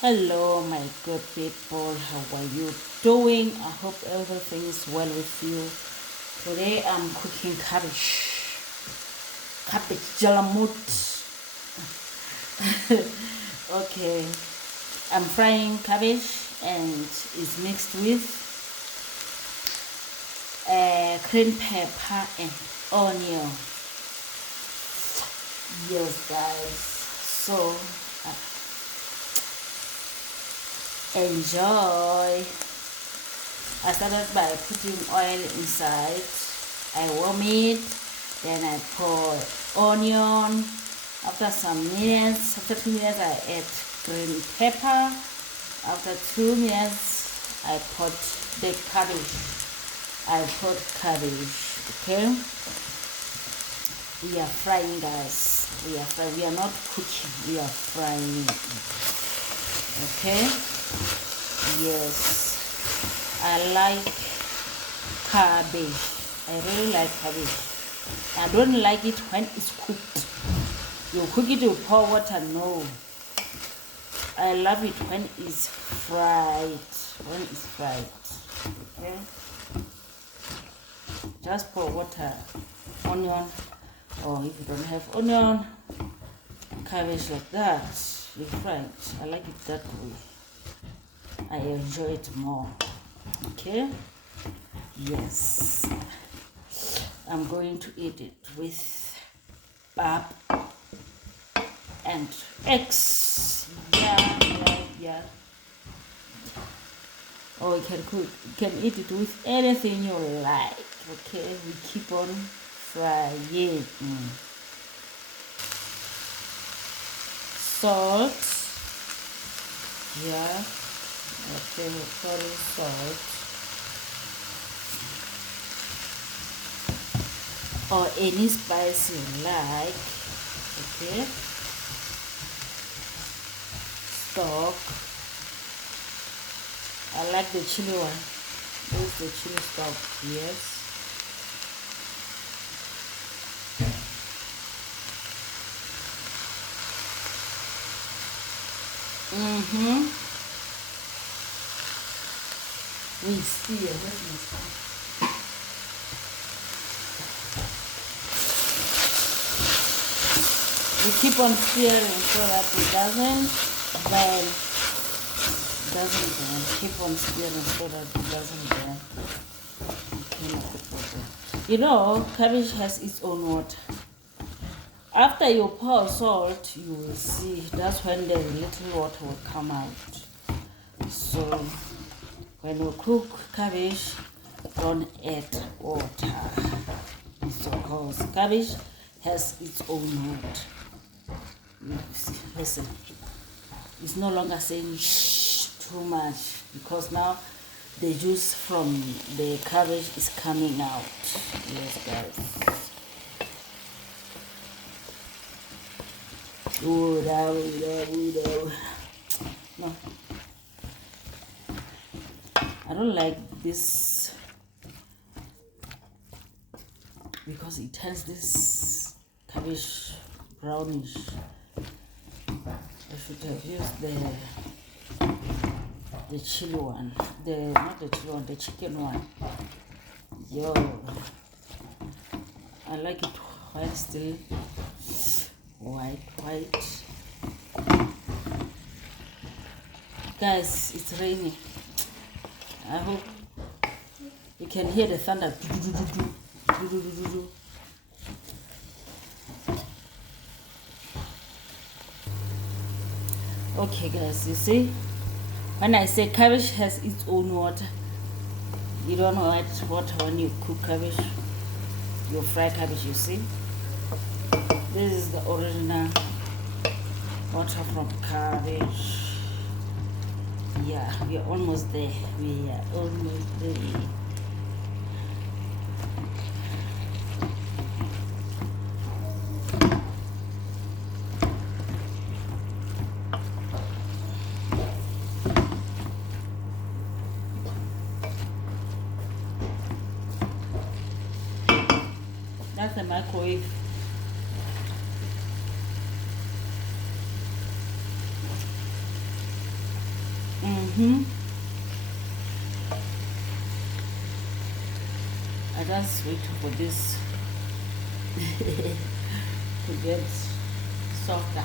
Hello, my good people. How are you doing? I hope everything is well with you. Today I'm cooking cabbage jalamut. Okay, I'm frying cabbage and it's mixed with green pepper and onion. Yes, guys. So enjoy. I started by putting oil inside. I warm it, then I pour onion. After some minutes, after 2 minutes, I add green pepper. After 2 minutes, I put the cabbage. Okay. We are frying, guys. We are frying. We are not cooking. We are frying. Okay. Yes. I like cabbage. I really like cabbage. I don't like it when it's cooked. You cook it, you pour water. No. I love it when it's fried. Okay. Just pour water, onion, or if you don't have onion, cabbage like that, you fry it. I like it that way. I enjoy it more. Okay. Yes. I'm going to eat it with pap and eggs. Yeah. Or you can eat it with anything you like. Okay, we keep on frying. Salt. Yeah. Okay, sorry, salt. Or any spice you like. Okay. Stock. I like the chili one. This is the chili stock. Yes. We steer. We keep on stirring so that it doesn't burn. Keep on stirring so that it doesn't burn. Okay. You know, cabbage has its own water. After you pour salt, you will see that's when the little water will come out. So when you cook cabbage, don't add water. Because cabbage has its own water. Listen, it's no longer saying shh too much because now the juice from the cabbage is coming out. Yes, guys. No, I don't like this because it has this cabbage brownish. I should have used the chili one, not the chili one, the chicken one. Yo, I like it while still white. Guys, it's raining. I hope you can hear the thunder. Okay, guys, you see, when I say cabbage has its own water, you don't add water when you cook cabbage. You fry cabbage, you see. This is the original water from cabbage. Yeah, we are almost there. That's the microwave. I just wait for this to get softer.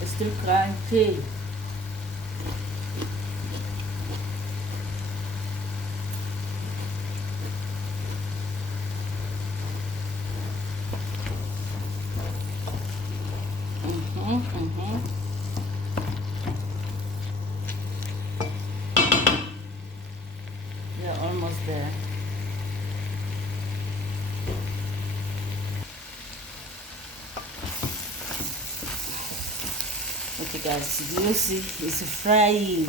It's still crunchy. They're almost there. Okay guys, do you see it's frying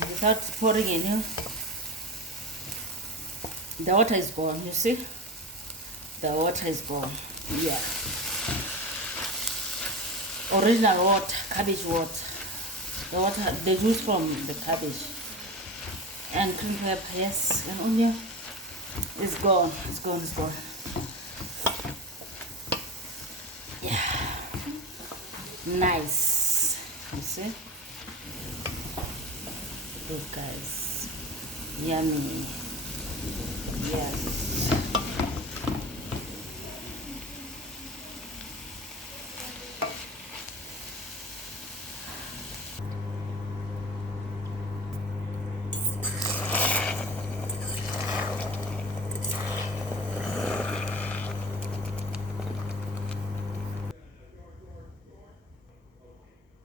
without pouring any. The water is gone, you see, the water is gone. Yeah, original water, cabbage water, the water, the juice from the cabbage and green pepper, yes, and onion. It's gone, it's gone, it's gone. Yeah, nice. You see, look guys, yummy. Yes.